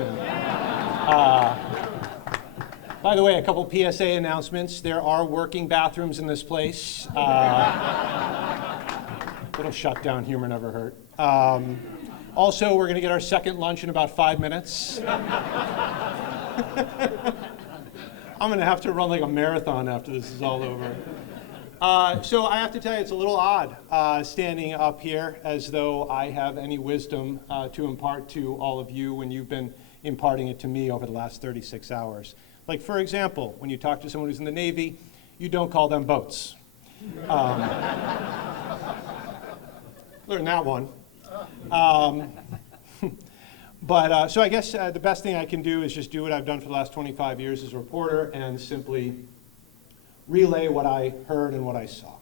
introduction. By the way, a couple PSA announcements. There are working bathrooms in this place. Little shutdown humor never hurt. Also, we're going to get our second lunch in about 5 minutes. I'm going to have to run like a marathon after this is all over. So I have to tell you, it's a little odd standing up here as though I have any wisdom to impart to all of you when you've been imparting it to me over the last 36 hours. Like, for example, when you talk to someone who's in the Navy, you don't call them boats. Learned that one. So I guess the best thing I can do is just do what I've done for the last 25 years as a reporter and simply relay what I heard and what I saw.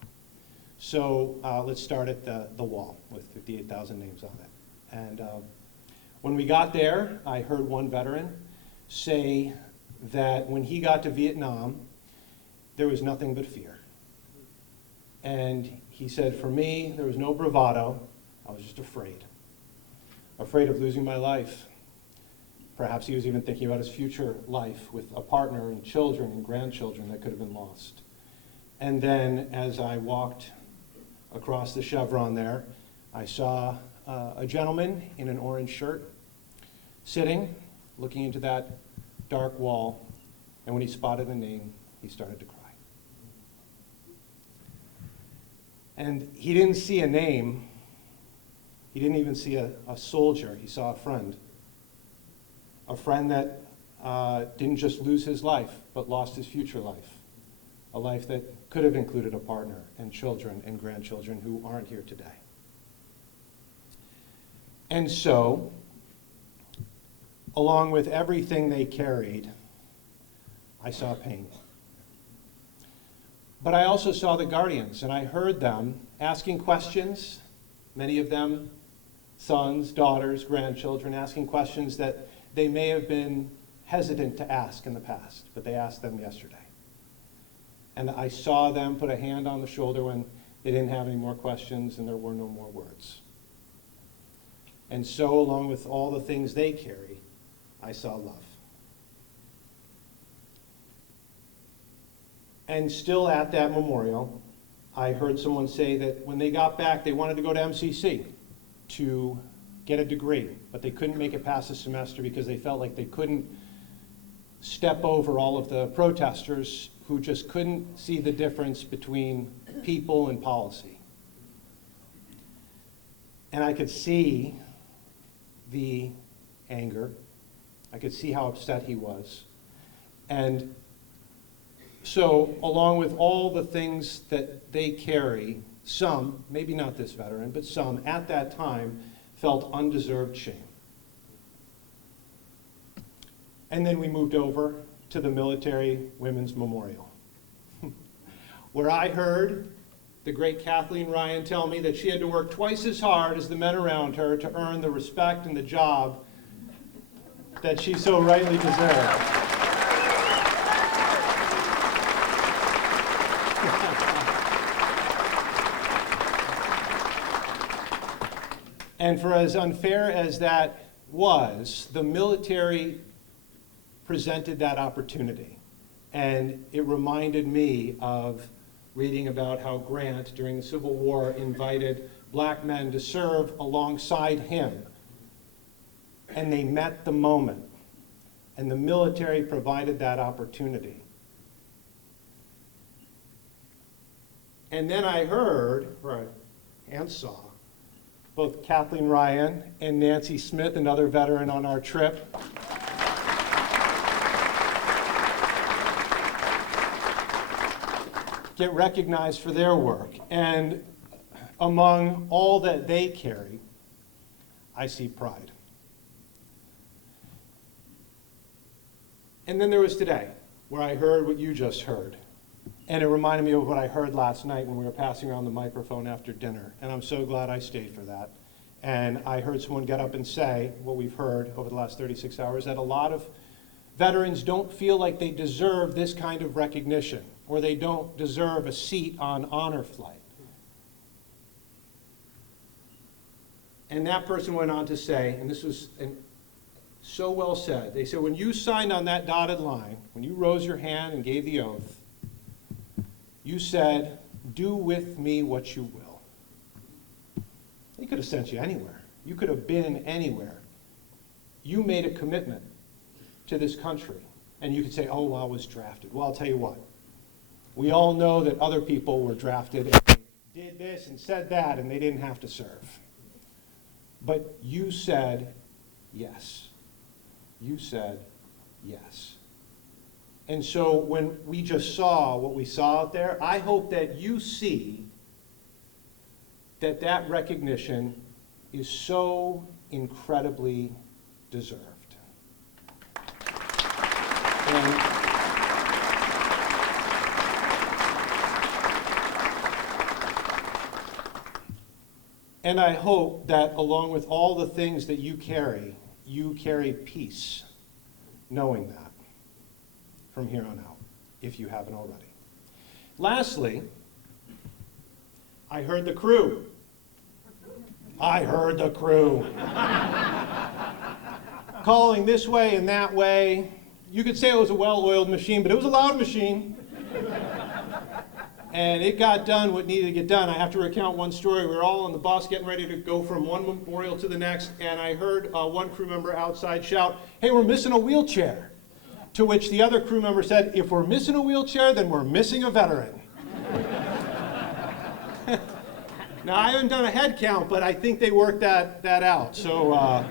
So let's start at the wall with 58,000 names on it. And when we got there, I heard one veteran say that when he got to Vietnam, there was nothing but fear. And he said, for me, there was no bravado. I was just afraid. Afraid of losing my life. Perhaps he was even thinking about his future life with a partner and children and grandchildren that could have been lost. And then as I walked across the chevron there, I saw a gentleman in an orange shirt sitting, looking into that dark wall, and when he spotted a name, he started to cry. And he didn't see a name. He didn't even see a soldier. He saw a friend that didn't just lose his life, but lost his future life, a life that could have included a partner and children and grandchildren who aren't here today. And so, along with everything they carried, I saw pain. But I also saw the guardians, and I heard them asking questions, many of them sons, daughters, grandchildren, asking questions that they may have been hesitant to ask in the past, but they asked them yesterday. And I saw them put a hand on the shoulder when they didn't have any more questions and there were no more words. And so, along with all the things they carry, I saw love. And still at that memorial, I heard someone say that when they got back, they wanted to go to MCC to get a degree, but they couldn't make it past the semester because they felt like they couldn't step over all of the protesters who just couldn't see the difference between people and policy. And I could see the anger. I could see how upset he was. And so, along with all the things that they carry, some, maybe not this veteran, but some at that time felt undeserved shame. And then we moved over to the Military Women's Memorial, where I heard the great Kathleen Ryan tell me that she had to work twice as hard as the men around her to earn the respect and the job that she so rightly deserved. And for as unfair as that was, the military presented that opportunity. And it reminded me of reading about how Grant, during the Civil War, invited black men to serve alongside him. And they met the moment. And the military provided that opportunity. And then I heard, and saw, both Kathleen Ryan and Nancy Smith, another veteran on our trip, get recognized for their work. And among all that they carry, I see pride. And then there was today, where I heard what you just heard. And it reminded me of what I heard last night when we were passing around the microphone after dinner. And I'm so glad I stayed for that. And I heard someone get up and say what we've heard over the last 36 hours, that a lot of veterans don't feel like they deserve this kind of recognition, or they don't deserve a seat on honor flight. And that person went on to say, and this was so well said. They said, when you signed on that dotted line, when you rose your hand and gave the oath, you said, do with me what you will. He could have sent you anywhere. You could have been anywhere. You made a commitment to this country. And you could say, oh, well, I was drafted. Well, I'll tell you what. We all know that other people were drafted and they did this and said that, and they didn't have to serve. But you said yes. You said yes. And so when we just saw what we saw out there, I hope that you see that that recognition is so incredibly deserved. And I hope that along with all the things that you carry peace, knowing that from here on out, if you haven't already. Lastly, I heard the crew. I heard the crew. Calling this way and that way. You could say it was a well-oiled machine, but it was a loud machine. And it got done what needed to get done. I have to recount one story. We were all on the bus getting ready to go from one memorial to the next, and I heard one crew member outside shout, "Hey, we're missing a wheelchair." To which the other crew member said, "If we're missing a wheelchair, then we're missing a veteran." Now, I haven't done a head count, but I think they worked that out. So,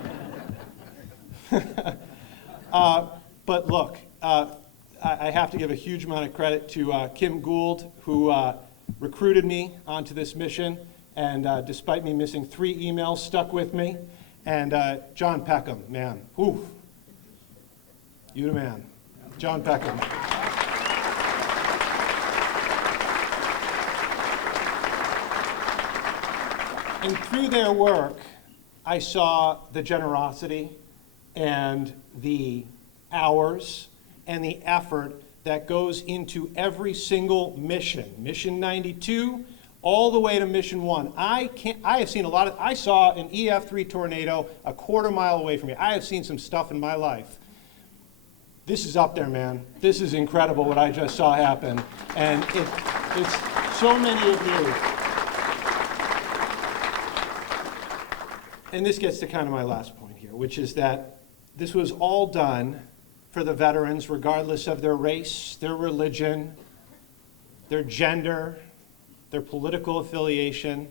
but look, I have to give a huge amount of credit to Kim Gould, who recruited me onto this mission, and despite me missing 3 emails, stuck with me. And John Peckham, man, whew, you the man, John Peckham. And through their work, I saw the generosity and the hours and the effort that goes into every single mission. Mission 92, all the way to Mission 1. I have seen a lot of, I saw an EF3 tornado a quarter-mile away from me. I have seen some stuff in my life. This is up there, man. This is incredible what I just saw happen. And it's so many of you. And this gets to kind of my last point here, which is that this was all done for the veterans, regardless of their race, their religion, their gender, their political affiliation.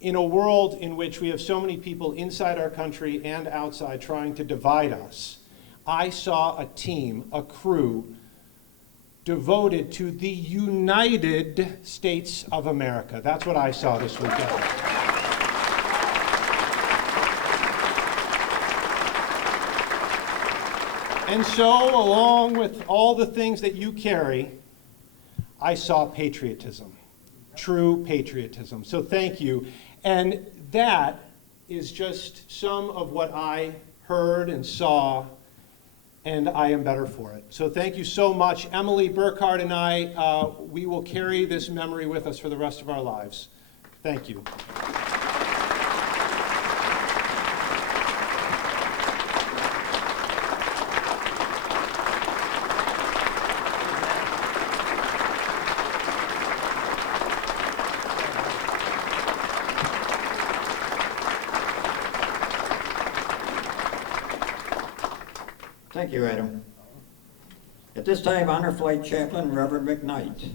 In a world in which we have so many people inside our country and outside trying to divide us, I saw a team, a crew, devoted to the United States of America. That's what I saw this weekend. And so, along with all the things that you carry, I saw patriotism, true patriotism. So thank you. And that is just some of what I heard and saw, and I am better for it. So thank you so much. Emily Burkhardt and I, we will carry this memory with us for the rest of our lives. Thank you. Thank you, Adam. At this time, Honor Flight Chaplain Reverend McKnight